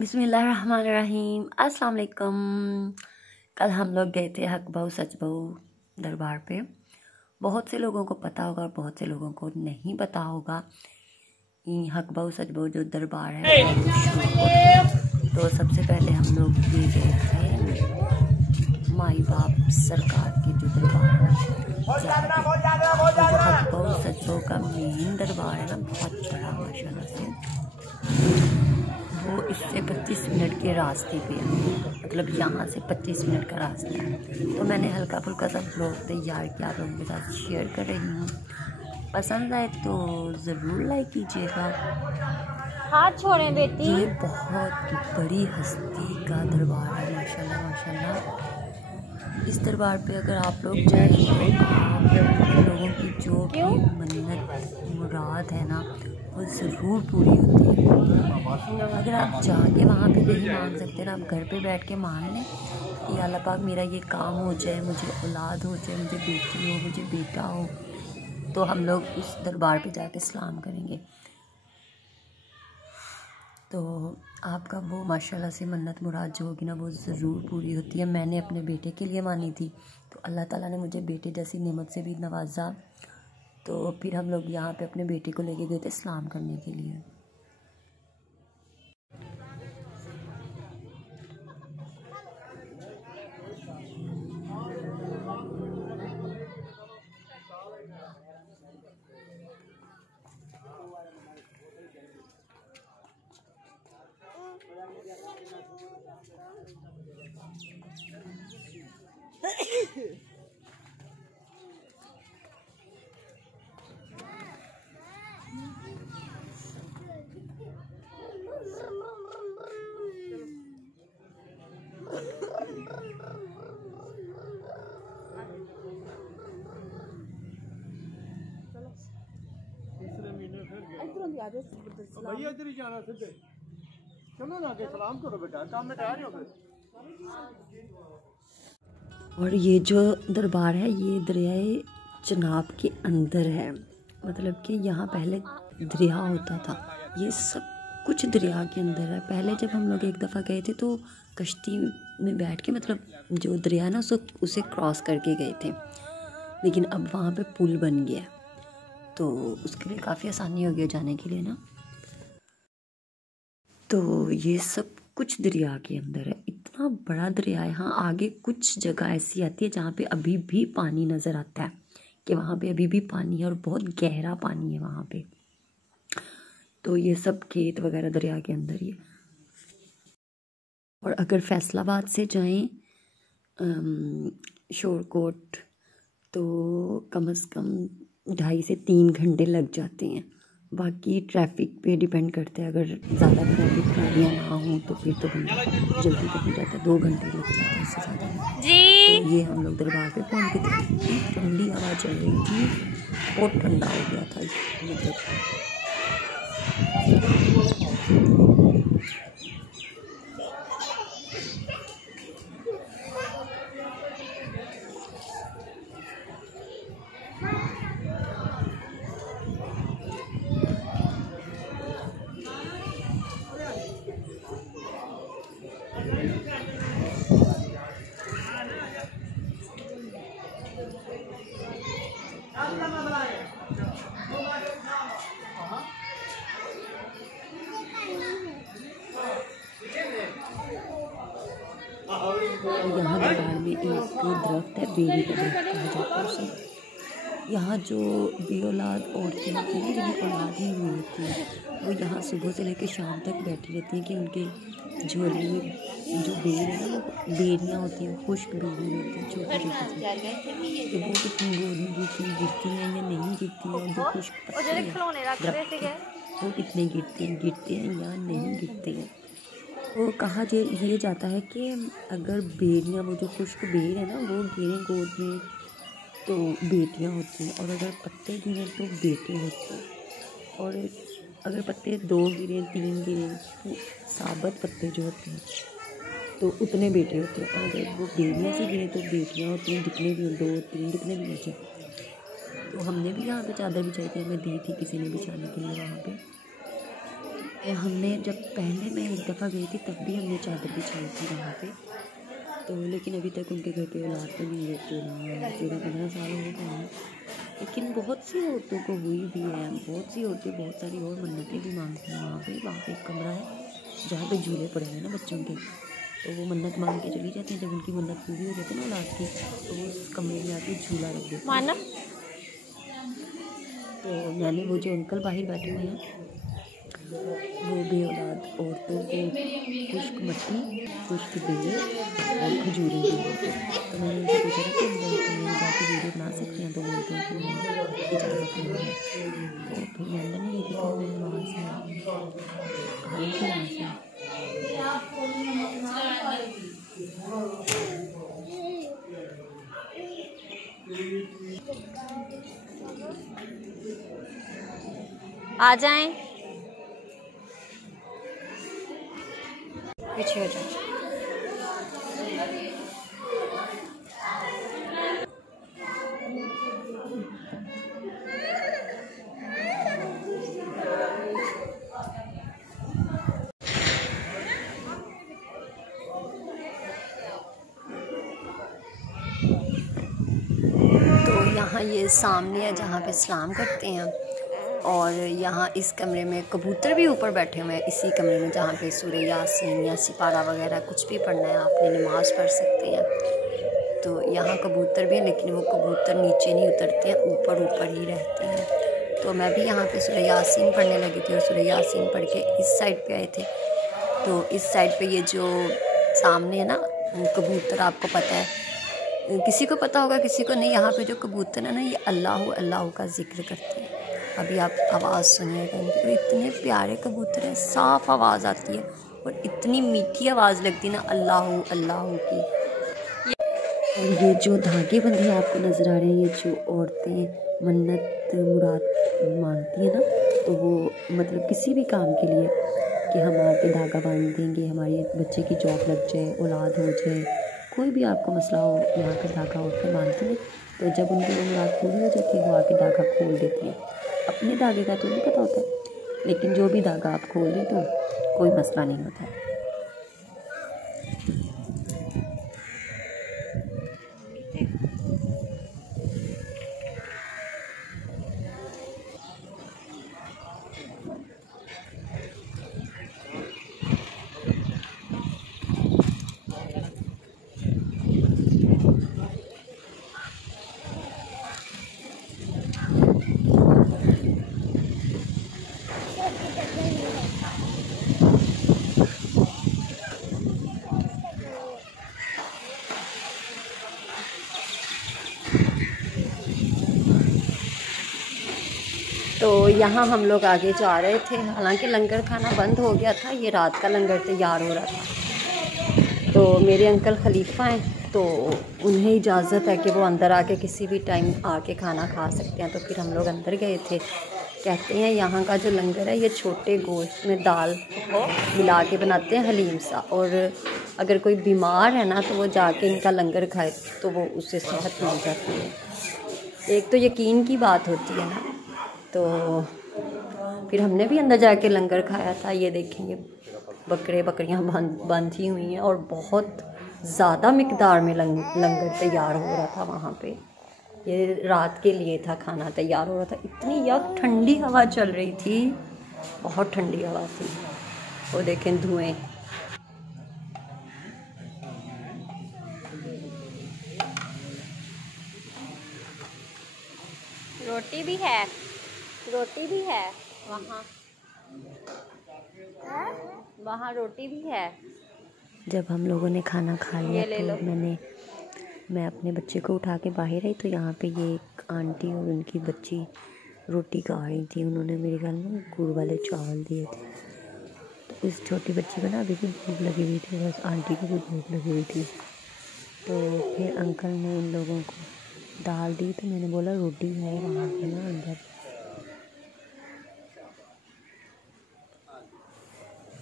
बिस्मिल्लाहिर्रहमानिर्रहीम। अस्सलाम वालेकुम। कल हम लोग गए थे हक बहू सच बहू दरबार पे। बहुत से लोगों को पता होगा और बहुत से लोगों को नहीं पता होगा। हक बहू सच बहू जो दरबार है तो सबसे पहले हम लोग ये गए थे माई बाप सरकार के जो दरबार है जो हक बहू सच बहू का मेन दरबार है ना, बहुत बड़ा माशाल्लाह से। वो इससे 25 मिनट के रास्ते पे है, मतलब यहाँ से 25 मिनट का रास्ता है। तो मैंने हल्का फुल्का सा ब्लॉग तैयार किया, आप लोगों के साथ शेयर कर रही हूँ। पसंद आए तो ज़रूर लाइक कीजिएगा। हाथ छोड़ें बेटी। ये बहुत बड़ी हस्ती का दरबार है माशाल्लाह माशाल्लाह। इस दरबार पे अगर आप लोग जाएंगे तो लोगों की जो भी मन्नत मुराद है ना वो ज़रूर पूरी होती है। अगर आप जाके वहाँ पे नहीं मांग सकते ना, आप घर पे बैठ के मांग लें कि अल्लाह पाक मेरा ये काम हो जाए, मुझे औलाद हो जाए, मुझे बेटी हो, मुझे बेटा हो, तो हम लोग उस दरबार पे जाके सलाम करेंगे तो आपका वो माशाल्लाह से मन्नत मुराद जो होगी ना वो ज़रूर पूरी होती है। मैंने अपने बेटे के लिए मानी थी तो अल्लाह ताला ने मुझे बेटे जैसी नेमत से भी नवाजा। तो फिर हम लोग यहाँ पे अपने बेटे को लेके गए थे सलाम करने के लिए। भैया इधर ही जाना सीधे, चलो ना के सलाम करो बेटा, काम में तैयार हो गए। और ये जो दरबार है ये दरियाए चनाब के अंदर है, मतलब कि यहाँ पहले दरिया होता था। ये सब कुछ दरिया के अंदर है। पहले जब हम लोग एक दफ़ा गए थे तो कश्ती में बैठ के, मतलब जो दरिया ना उसे क्रॉस करके गए थे, लेकिन अब वहाँ पे पुल बन गया तो उसके लिए काफ़ी आसानी हो गई जाने के लिए ना। तो ये सब कुछ दरिया के अंदर है, इतना बड़ा दरिया है। हाँ, आगे कुछ जगह ऐसी आती है जहाँ पे अभी भी पानी नज़र आता है कि वहाँ पे अभी भी पानी है और बहुत गहरा पानी है वहाँ पे। तो ये सब खेत वगैरह दरिया के अंदर ही है। और अगर फैसलाबाद से जाएं शोरकोट तो कम से कम 2.5 से 3 घंटे लग जाते हैं। बाकी ट्रैफिक पे डिपेंड करता है, अगर ज़्यादा ट्रैफिक गाड़ियाँ ना हो तो फिर तो बंदा जल्दी पहुँच जाता है, 2 घंटे लग जाते हैं इससे ज़्यादा। तो ये हम लोग दरबार पे पहुँच गए थे। ठंडी हवा चल रही थी, बहुत ठंडा हो गया था मतलब। यहाँ दरबार में एक दरख्त है, बेरी का दरख्त कहा जाता है उसे। यहाँ जो बेऔलाद औरतें होती हैं जिन्हें औलाद ही नहीं होती है, वो यहाँ सुबह से लेकर शाम तक बैठी रहती हैं कि उनके झोले में जो बेर है ना, वो बेरियाँ होती हैं, खुश्क बेरियाँ होती हैं छोटी छोटी सी, तो वो कितनी गोली गिरती हैं या नहीं गिरती हैं। जो खुश्क पत्ते हैं वो कितने गिरते हैं या नहीं गिरते हैं। वो कहा ये जाता है कि अगर बेरियाँ, वो जो खुश्क बेर है ना, वो गिरें गोद में तो बेटियाँ होती हैं, और अगर पत्ते गिरें तो बेटे होते हैं। और अगर पत्ते 2 गिरें 3 गिरें तो साबत पत्ते जो होते हैं तो उतने बेटे होते हैं, और अगर वो बेरियाँ से गिरें तो बेटियाँ होती हैं, जितने भी 2 3 जितने भी होते हैं। तो हमने भी यहाँ पे चादर बिछाई थी, हमें दी थी किसी ने बिछाने के लिए वहाँ पे। तो हमने जब पहले मैं एक दफ़ा गई थी तब भी हमने चादर बिछाई थी वहाँ पे, तो लेकिन अभी तक उनके घर पे औलाद तो नहीं हुई, 14-15 साल हो गए हैं। लेकिन बहुत सी औरतों को हुई भी है, बहुत सी औरतें बहुत सारी और मन्नतें भी मांगती हैं वहाँ पे एक कमरा है जहाँ पे झूले पड़े हैं ना बच्चों के, तो वो मन्नत मांग के चली जाती हैं। जब उनकी मन्नत पूरी हो जाती है ना औलाद की, तो वो उस कमरे में आके झूला रख देते हैं। तो मैंने वो जो अंकल बाहर बैठे हुए हैं वो बेऔलाद औरतों को खुश्क मट्टी, खुश्क बेल और खजूरें दी हैं। तो मैंने उनसे पूछा था कि अंदर कमरे में जाके वीडियो बना सकते हैं, तो बोलते हैं कि इजाज़त नहीं है। तो फिर मैं अंदर नहीं गई थी, फिर मैंने वहाँ से आई थी वहाँ से। आ जाएं, पीछे हो जाए। तो यहाँ ये सामने है जहाँ पे सलाम करते हैं, और यहाँ इस कमरे में कबूतर भी ऊपर बैठे हुए हैं, इसी कमरे में जहाँ पे सूरह यासीन या सिपारा वगैरह कुछ भी पढ़ना है आपने, नमाज़ पढ़ सकते हैं। तो यहाँ कबूतर भी हैं, लेकिन वो कबूतर नीचे नहीं उतरते हैं, ऊपर ऊपर ही रहते हैं। तो मैं भी यहाँ पे सूरह यासीन पढ़ने लगी थी और सूरह यासीन पढ़ के इस साइड पे आए थे। तो इस साइड पे ये जो सामने है ना कबूतर, आपको पता है, किसी को पता होगा किसी को नहीं, यहाँ पे जो कबूतर है ना ये अल्लाह अल्लाह का जिक्र करते हैं। अभी आप आवाज़ सुनिएगा इनकी, और इतने प्यारे कबूतर हैं, साफ़ आवाज़ आती है और इतनी मीठी आवाज़ लगती है ना अल्लाह अल्लाह की। और ये जो धागे बंधे आपको नज़र आ रहे हैं, ये जो औरतें मन्नत मुराद मांगती हैं ना, तो वो मतलब किसी भी काम के लिए कि हम आके धागा बांध देंगे, हमारे बच्चे की जॉब लग जाए, औलाद हो जाए, कोई भी आपको मसला हो, यहाँ का धागा औरतें बांधती हैं। तो जब उनकी मुराद पूरी हो जाती है वो आके धागा खोल देती हैं। अपने धागे का तो नहीं पता होता, लेकिन जो भी धागा आप खोल दें तो कोई मसला नहीं होता है। तो यहाँ हम लोग आगे जा रहे थे, हालांकि लंगर खाना बंद हो गया था, ये रात का लंगर तैयार हो रहा था। तो मेरे अंकल खलीफा हैं, तो उन्हें इजाज़त है कि वो अंदर आके किसी भी टाइम आके खाना खा सकते हैं। तो फिर हम लोग अंदर गए थे। कहते हैं यहाँ का जो लंगर है ये छोटे गोश्त में दाल मिला के बनाते हैं हलीम सा, और अगर कोई बीमार है ना तो वो जाके इनका लंगर खाए तो वो उससे सेहत मिल जाती है। एक तो यकीन की बात होती है ना। तो फिर हमने भी अंदर जाके लंगर खाया था। ये देखेंगे बकरियां बांधी हुई हैं और बहुत ज़्यादा मिकदार में लंगर तैयार हो रहा था वहाँ पे। ये रात के लिए था, खाना तैयार हो रहा था। इतनी यक ठंडी हवा चल रही थी, बहुत ठंडी हवा थी। वो देखें धुएं। रोटी भी है, रोटी भी है वहाँ रोटी भी है। जब हम लोगों ने खाना खा लिया तो मैं अपने बच्चे को उठा के बाहर आई, तो यहाँ पे ये एक आंटी और उनकी बच्ची रोटी खा रही थी। उन्होंने मेरे ख्याल में गुड़ वाले चावल दिए थे। तो इस छोटी बच्ची को ना अभी भी भूख लगी हुई थी, बस आंटी को भी भूख लगी हुई थी। तो फिर अंकल ने इन लोगों को दाल दी, तो मैंने बोला रोटी है वहाँ पे ना अंदर।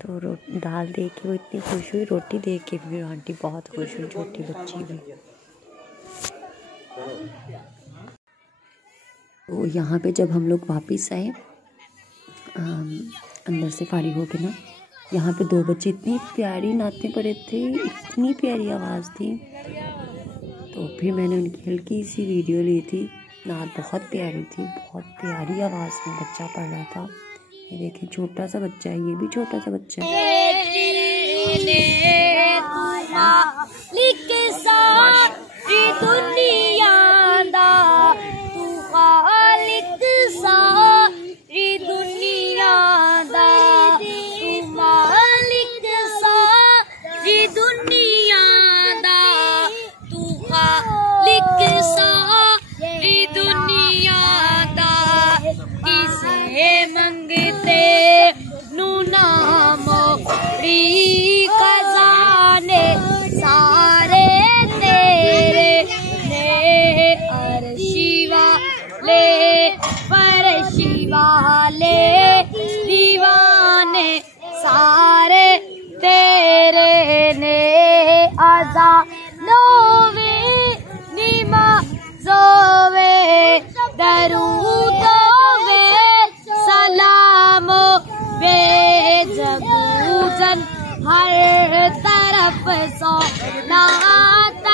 तो दाल देख के वो इतनी खुश हुई, रोटी देख के भी आंटी बहुत खुश हुई, छोटी बच्ची भी। तो यहाँ पे जब हम लोग वापस आए अंदर से फारिग हो के ना, यहाँ पे 2 बच्चे इतनी प्यारी नाचते पड़े थे, इतनी प्यारी आवाज़ थी। तो फिर मैंने उनकी हल्की सी वीडियो ली थी। नात बहुत प्यारी थी, बहुत प्यारी आवाज़ में बच्चा पढ़ रहा था। ये देखिए छोटा सा बच्चा है, ये भी छोटा सा बच्चा है। हर तरफ सो नात